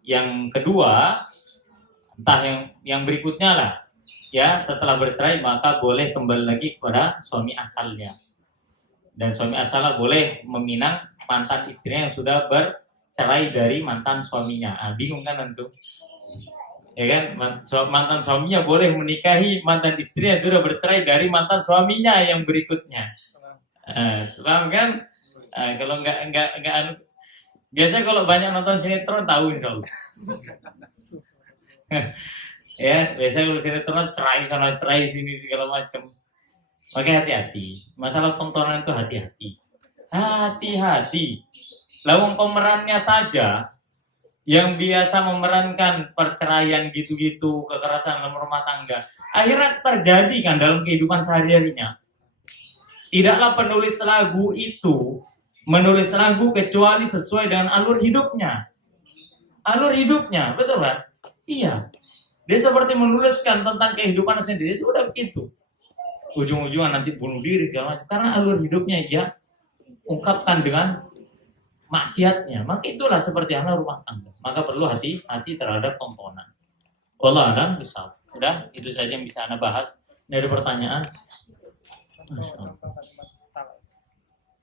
yang kedua, entah yang berikutnya lah, ya setelah bercerai maka boleh kembali lagi kepada suami asalnya. Dan suami asalnya boleh meminang mantan istrinya yang sudah bercerai dari mantan suaminya. Bingung kan tentu? Ya kan, mantan suaminya boleh menikahi mantan istrinya yang sudah bercerai dari mantan suaminya yang berikutnya. Paham kan? Kalau enggak biasanya kalau banyak nonton sinetron tahu insya Allah. Ya, biasanya kalau sinetron cerai sana cerai sini segala macam. Maka hati-hati. Masalah tontonan itu hati-hati. Hati-hati. Lawang pemerannya saja yang biasa memerankan perceraian gitu-gitu, kekerasan dalam rumah tangga, akhirnya terjadi kan dalam kehidupan sehari-harinya. Tidaklah penulis lagu itu menulis lagu kecuali sesuai dengan alur hidupnya. Alur hidupnya, betul kan? Iya. Dia seperti menuliskan tentang kehidupan sendiri, sudah begitu. Ujung-ujungnya nanti bunuh diri segala macam. Karena alur hidupnya dia ungkapkan dengan maksiatnya. Maka itulah seperti anak rumah tangga. Maka perlu hati-hati terhadap tontonan. Wallahu a'lam bishawab. Udah, itu saja yang bisa Anda bahas. Ini ada pertanyaan.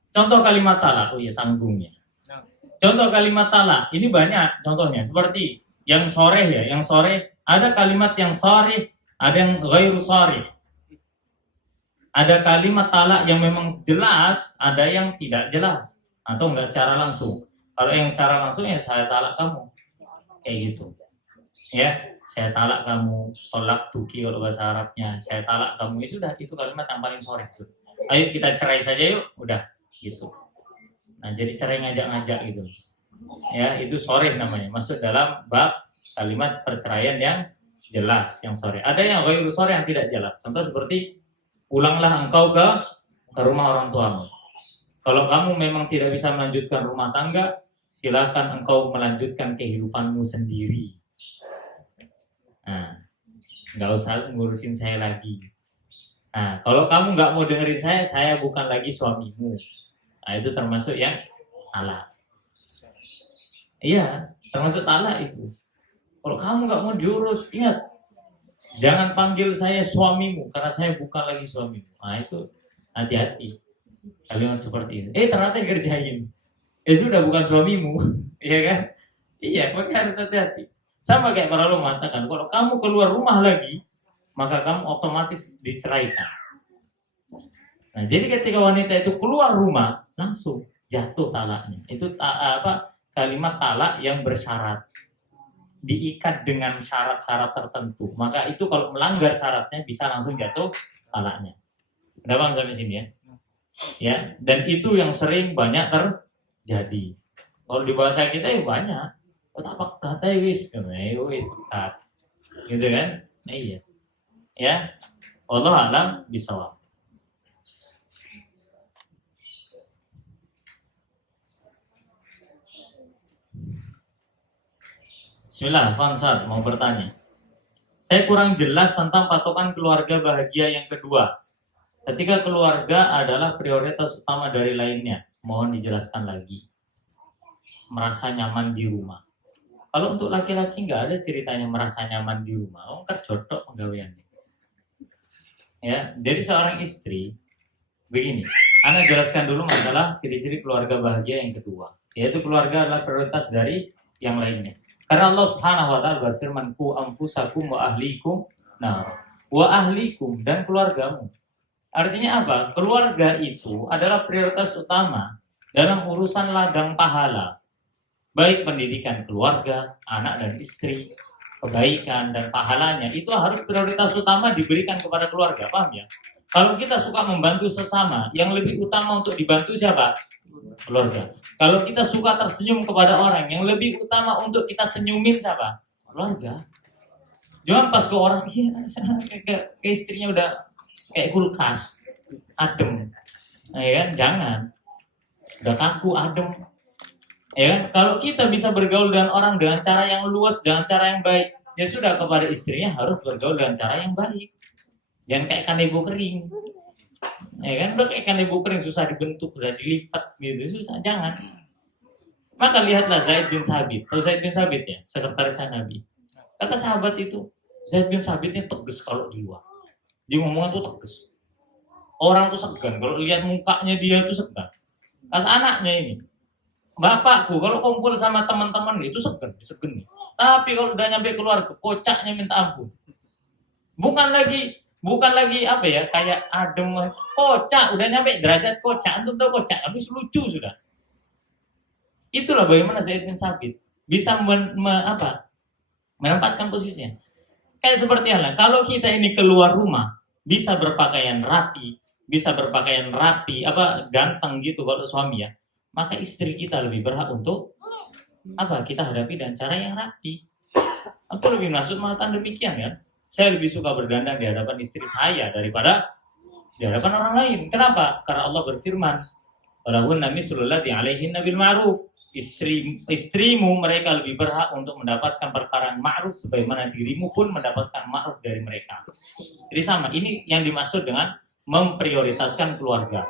Contoh kalimat talak. Oh iya, tanggungnya. Contoh kalimat talak. Ini banyak contohnya. Seperti yang sore ya. Yang sore ada kalimat yang sharih, ada yang ghairu sharih. Ada kalimat talak yang memang jelas, ada yang tidak jelas atau enggak secara langsung. Kalau yang secara langsung ya saya talak kamu, kayak gitu. Ya, saya talak kamu, tolak tuki kalau bahasa Arabnya, saya talak kamu, ya sudah, itu kalimat yang paling sore. Ayo kita cerai saja yuk, udah, gitu. Nah, jadi cerai ngajak-ngajak gitu. Ya, itu sore namanya, masuk dalam bab kalimat perceraian yang jelas, yang sore. Ada yang ghairu sore yang tidak jelas. Contoh seperti pulanglah engkau ke rumah orang tuamu. Kalau kamu memang tidak bisa melanjutkan rumah tangga, silakan engkau melanjutkan kehidupanmu sendiri. Nah, nggak usah ngurusin saya lagi. Nah, kalau kamu nggak mau dengerin saya bukan lagi suamimu. Nah, itu termasuk yang talak. Iya, termasuk talak itu. Kalau kamu nggak mau diurus, ingat, jangan panggil saya suamimu karena saya bukan lagi suamimu. Nah itu hati-hati kalimat seperti ini. Ternyata kerjain. Sudah bukan suamimu, iya kan? Iya, maka harus hati-hati. Sama kayak para ulama mengatakan, kalau kamu keluar rumah lagi, maka kamu otomatis diceraikan. Nah, jadi ketika wanita itu keluar rumah, langsung jatuh talaknya. Itu kalimat talak yang bersyarat. diikat dengan syarat-syarat tertentu, maka itu kalau melanggar syaratnya bisa langsung jatuh talaknya. Udah bang sampai sini ya? Ya, dan itu yang sering banyak terjadi. Kalau di bahasa kita ya banyak. Oh tak pekat wis, wis pekat. Gitu kan? Nah, iya. Ya, Allah alam bisawab. Bismillah, Fansad mau bertanya. Saya kurang jelas tentang patokan keluarga bahagia yang kedua. Ketika keluarga adalah prioritas utama dari lainnya, mohon dijelaskan lagi. Merasa nyaman di rumah. Kalau untuk laki-laki nggak ada ceritanya merasa nyaman di rumah. Oh, kerjotok penggaweannya. Ya, jadi seorang istri begini. Anda jelaskan dulu masalah ciri-ciri keluarga bahagia yang kedua, yaitu keluarga adalah prioritas dari yang lainnya. Karena Allah Subhanahu wa taala berfirman, "Qu anfusakum wa ahlikum wa ahlikum dan keluargamu." Artinya apa? Keluarga itu adalah prioritas utama dalam urusan ladang pahala. Baik pendidikan keluarga, anak dan istri, kebaikan dan pahalanya itu harus prioritas utama diberikan kepada keluarga, paham ya? Kalau kita suka membantu sesama, yang lebih utama untuk dibantu siapa? Keluarga. Kalau kita suka tersenyum kepada orang, yang lebih utama untuk kita senyumin siapa? Keluarga. Jangan pas ke orang, ke istrinya udah kayak kulkas, adem, ya kan? Jangan, udah kaku, adem, ya kan? Kalau kita bisa bergaul dengan orang dengan cara yang luas, dengan cara yang baik, ya sudah, kepada istrinya harus bergaul dengan cara yang baik. Jangan kayak kanebo kering, ya kan? Udah kayak kanebo kering susah dibentuk, susah dilipat, gitu susah. Jangan. Maka lihatlah Zaid bin Sabit. Tahu Zaid bin Sabit ya, sekretaris Nabi. Kata sahabat itu, Zaid bin Sabit ini tegas kalau di luar. Dia ngomongnya tuh tegas. Orang tuh segan. Kalau lihat mukanya dia tuh segan. Kata anaknya ini, bapakku kalau kumpul sama teman-teman itu segan, disegeni. Tapi kalau udah nyampe keluarga, kocaknya minta ampun. Bukan lagi apa ya, kayak adem, kocak. Udah nyampe derajat kocak. Antum tahu kocak, habis lucu sudah. Itulah bagaimana Zaid bin Sabit bisa menempatkan posisinya. Kayak seperti apa? Kalau kita ini keluar rumah bisa berpakaian rapi, ganteng gitu kalau suami ya, maka istri kita lebih berhak untuk kita hadapi dengan cara yang rapi. Aku lebih maksud mengatakan demikian ya. Saya lebih suka berdandan di hadapan istri saya daripada di hadapan orang lain. Kenapa? Karena Allah berfirman, "Walahunna mislul lati 'alaihinna bil ma'ruf." Istrimu mereka lebih berhak untuk mendapatkan perkara yang ma'ruf sebagaimana dirimu pun mendapatkan ma'ruf dari mereka. Jadi sama, ini yang dimaksud dengan memprioritaskan keluarga.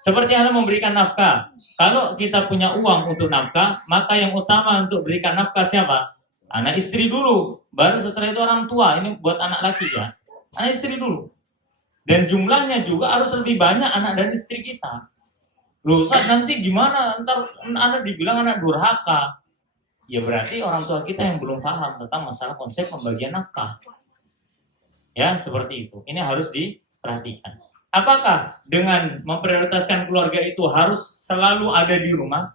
Seperti Anda memberikan nafkah. Kalau kita punya uang untuk nafkah, maka yang utama untuk berikan nafkah siapa? Anak istri dulu, baru setelah itu orang tua. Ini buat anak laki ya. Anak istri dulu. Dan jumlahnya juga harus lebih banyak anak dan istri kita. Loh, Ustaz, nanti gimana? Ntar anak dibilang anak durhaka. Ya berarti orang tua kita yang belum paham tentang masalah konsep pembagian nafkah. Ya, seperti itu. Ini harus diperhatikan. Apakah dengan memprioritaskan keluarga itu harus selalu ada di rumah?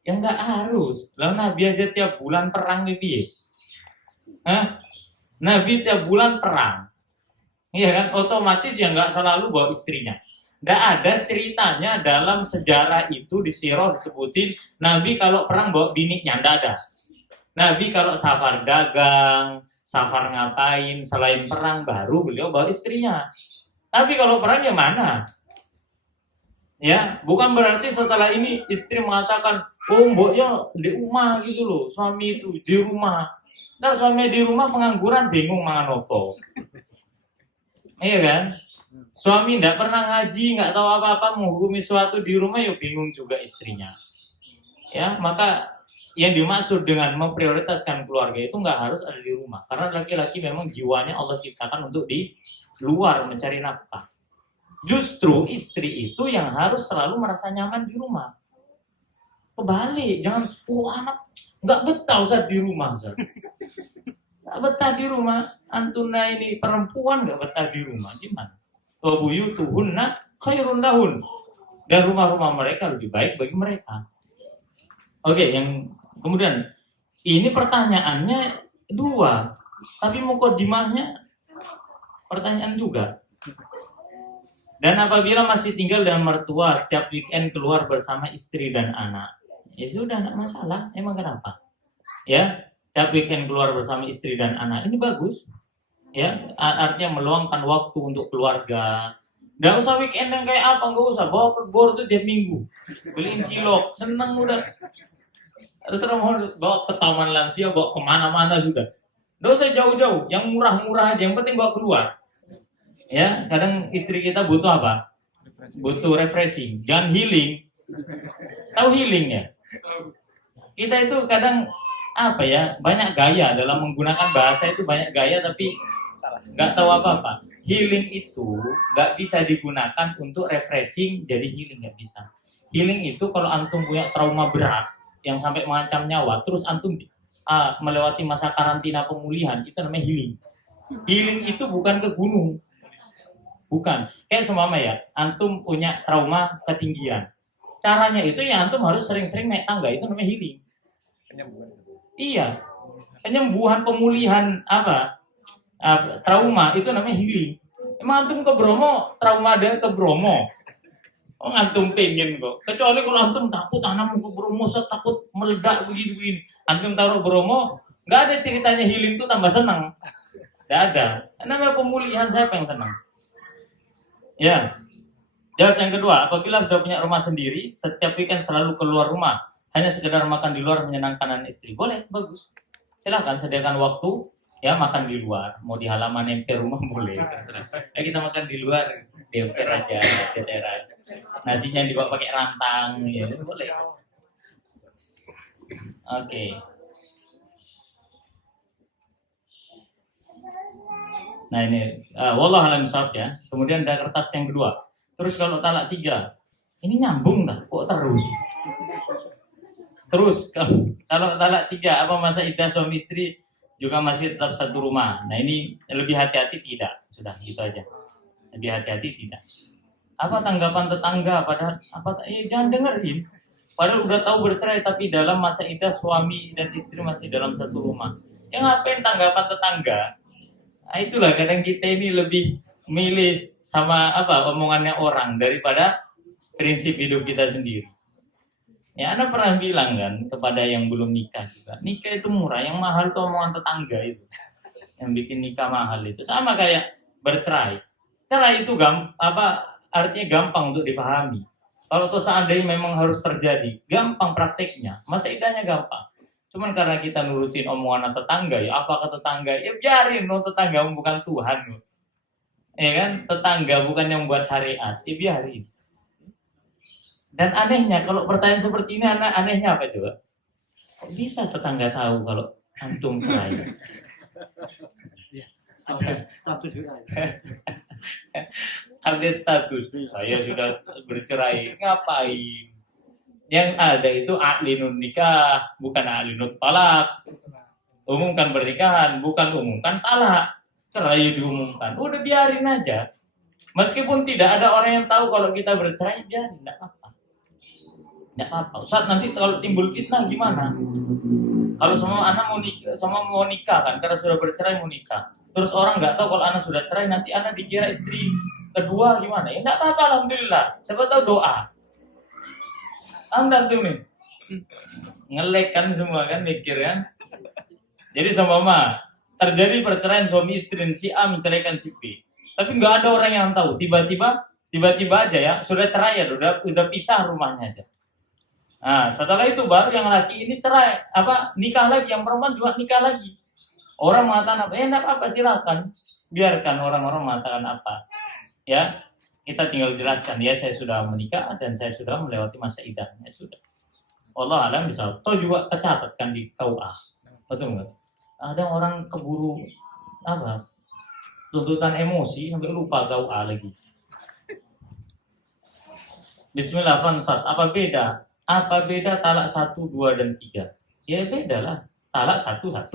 Ya enggak harus. Lah Nabi aja tiap bulan perang gitu ya. Nabi tiap bulan perang. Iya kan? Otomatis ya enggak selalu bawa istrinya. Enggak ada ceritanya dalam sejarah itu di sirah disebutin Nabi kalau perang bawa bininya, enggak ada. Nabi kalau safar dagang, safar ngapain selain perang baru beliau bawa istrinya. Tapi kalau perang ya mana? Ya, bukan berarti setelah ini istri mengatakan, "Oh, mboknya di rumah gitu loh, suami itu di rumah." Ntar suami di rumah pengangguran bingung mangan opo. Iya kan? Suami enggak pernah ngaji, enggak tahu apa-apa menghukumi suatu di rumah, ya bingung juga istrinya. Ya, maka yang dimaksud dengan memprioritaskan keluarga itu enggak harus ada di rumah. Karena laki-laki memang jiwanya Allah ciptakan untuk di luar mencari nafkah. Justru istri itu yang harus selalu merasa nyaman di rumah. Kebalik, jangan, anak nggak betah Ustaz di rumah, Ustaz. Nggak betah di rumah, antuna ini perempuan nggak betah di rumah, gimana? Wa buyutuhunna khairun lahun. Dan rumah-rumah mereka lebih baik bagi mereka. Oke, yang kemudian ini pertanyaannya Dua. Tapi mukodimahnya pertanyaan juga. Dan apabila masih tinggal dengan mertua, setiap weekend keluar bersama istri dan anak, ya sudah, tidak masalah. Emang kenapa? Ya, setiap weekend keluar bersama istri dan anak, ini bagus. Ya, artinya meluangkan waktu untuk keluarga. Nggak usah weekend yang kayak apa, nggak usah. Bawa ke gor tuh tiap minggu, beliin cilok, seneng udah. Terus mau bawa ke taman lansia, bawa kemana-mana sudah. Nggak usah jauh-jauh, yang murah-murah aja, yang penting bawa keluar. Ya, kadang istri kita butuh apa? Butuh refreshing, jangan healing. Tahu healing ya? Kita itu kadang apa ya? Banyak gaya dalam menggunakan bahasa itu, banyak gaya tapi nggak tahu apa-apa. Healing itu nggak bisa digunakan untuk refreshing, jadi healing nggak bisa. Healing itu kalau antum punya trauma berat yang sampai mengancam nyawa, terus antum melewati masa karantina pemulihan, itu namanya healing. Healing itu bukan ke gunung. Bukan, kayak semama ya, antum punya trauma ketinggian. Caranya itu ya antum harus sering-sering naik tangga, itu namanya healing. Penyembuhan. Iya, penyembuhan pemulihan trauma itu namanya healing. Emang antum ke Bromo, trauma ada ke Bromo. Oh antum pengen kok. Kecuali kalau antum takut anak ke Bromo, takut meledak begini-begini. Antum taruh Bromo, nggak ada ceritanya healing itu tambah senang. Nggak ada. Namanya pemulihan, siapa yang senang? Ya, jelas yang kedua, apabila sudah punya rumah sendiri, setiap weekend selalu keluar rumah, hanya sekedar makan di luar menyenangkan anak istri, boleh, bagus. Silahkan sediakan waktu, ya makan di luar, mau di halaman emper rumah boleh. Ya kita makan di luar, di emper aja, di teras. Nasinya dibawa pakai rantang, ya boleh. Oke. Nah ini, wallah alam shawab ya. Kemudian ada kertas yang kedua. Terus kalau talak 3, ini nyambung tak? Kok terus? Terus kalau talak 3, apa masa iddah suami istri juga masih tetap satu rumah? Nah ini lebih hati-hati tidak? Sudah gitu aja. Lebih hati-hati tidak. Apa tanggapan tetangga? Padahal jangan dengerin. Padahal udah tahu bercerai tapi dalam masa iddah suami dan istri masih dalam satu rumah. Ya ngapain tanggapan tetangga? Nah, itulah kadang kita ini lebih milih sama omongannya orang daripada prinsip hidup kita sendiri. Ya, Anda pernah bilang kan kepada yang belum nikah juga, nikah itu murah, yang mahal itu omongan tetangga itu. Yang bikin nikah mahal itu sama kayak bercerai. Cerai itu artinya gampang untuk dipahami. Kalau tuh seandainya memang harus terjadi, gampang prakteknya, masa iddahnya gampang. Cuman karena kita nurutin omongan tetangga, ya apa kata tetangga? Ya biarin, tetangga bukan Tuhan. Ya kan, tetangga bukan yang buat syariat, ya biarin. Dan anehnya, kalau pertanyaan seperti ini, anehnya apa coba? Kok bisa tetangga tahu kalau antum cerai? Update status, saya sudah bercerai, ngapain? Yang ada itu a'linun nikah, bukan a'linun talak. Umumkan pernikahan, bukan umumkan talak. Cerai diumumkan, udah biarin aja. Meskipun tidak ada orang yang tahu kalau kita bercerai, biarin, tidak apa-apa. Tidak apa-apa. Ustaz, nanti kalau timbul fitnah gimana? Kalau semua anak mau nikah kan, karena sudah bercerai mau nikah. Terus orang nggak tahu kalau anak sudah cerai, nanti anak dikira istri kedua gimana? Ya tidak apa-apa, alhamdulillah. Siapa tahu doa. Anda tuh nih ngelek kan semua kan mikir kan. Jadi sama terjadi perceraian suami istri, si A menceraikan si B. Tapi nggak ada orang yang tahu. Tiba-tiba aja ya sudah cerai ya, udah pisah rumahnya aja. Nah setelah itu baru yang laki ini cerai, nikah lagi, yang perempuan juga nikah lagi. Orang mengatakan apa? Enggak apa-apa, silakan. Biarkan orang-orang mengatakan apa. Ya. Kita tinggal jelaskan, ya saya sudah menikah dan saya sudah melewati masa iddahnya, sudah. Allah alam bisa. Toh juga tercatat kan di KUA. Betul nggak? Ada orang keburu tuntutan emosi sampai lupa KUA lagi. Bismillah, Fansat. Apa beda? Apa beda talak 1, 2, dan 3? Ya beda lah. Talak 1, 1.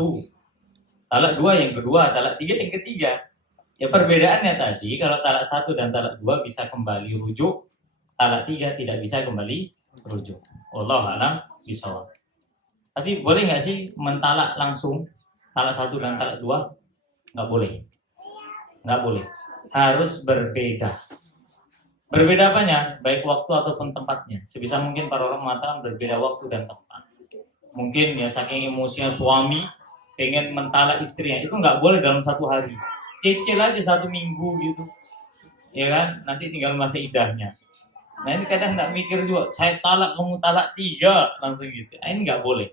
Talak 2 yang kedua, talak 3 yang ketiga. Ya perbedaannya tadi, kalau talak 1 dan talak 2 bisa kembali rujuk, talak 3 tidak bisa kembali rujuk. Wallahu a'lam bishawab. Tapi boleh nggak sih mentalak langsung? talak 1 dan talak 2 nggak boleh. Nggak boleh. Harus berbeda. Berbeda apanya? Baik waktu ataupun tempatnya. Sebisa mungkin para orang mengatakan berbeda waktu dan tempat. Mungkin ya saking emosinya suami pengen mentalak istrinya, itu nggak boleh dalam 1 hari. Cicil aja 1 minggu gitu. Ya kan? Nanti tinggal masa idahnya. Nah ini kadang nggak mikir juga, saya talak, kamu talak 3, langsung gitu. Nah, ini nggak boleh.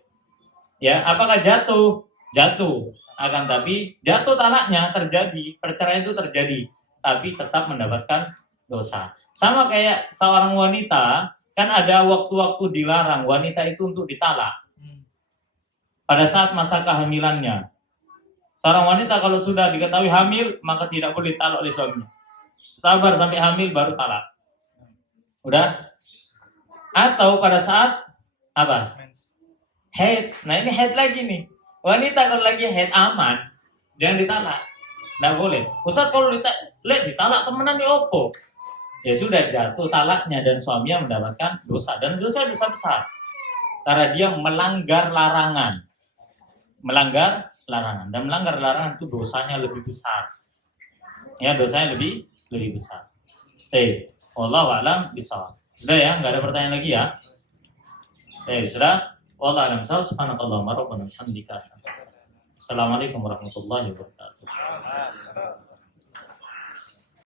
Ya, apakah jatuh? Jatuh. Akan tapi jatuh talaknya terjadi, perceraian itu terjadi, tapi tetap mendapatkan dosa. Sama kayak seorang wanita, kan ada waktu-waktu dilarang wanita itu untuk ditalak. Pada saat masa kehamilannya. Seorang wanita kalau sudah diketahui hamil, maka tidak boleh talak oleh suaminya. Sabar sampai hamil baru talak. Udah? Atau pada saat apa? Haid. Nah ini haid lagi nih. Wanita kalau lagi haid aman, jangan ditalak. Nggak boleh. Ustaz kalau ditalak temenan ya opo? Ya sudah jatuh talaknya dan suaminya mendapatkan dosa. Dan dosa besar. Karena dia melanggar larangan. Melanggar larangan. Dan melanggar larangan itu dosanya lebih besar. Ya dosanya lebih besar. Wallahu a'lam bishawab. Sudah ya, nggak ada pertanyaan lagi ya. Sudah. Wallahu a'lam bishawab. Subhanakallahumma rabbana bihamdika. Assalamualaikum warahmatullahi wabarakatuh.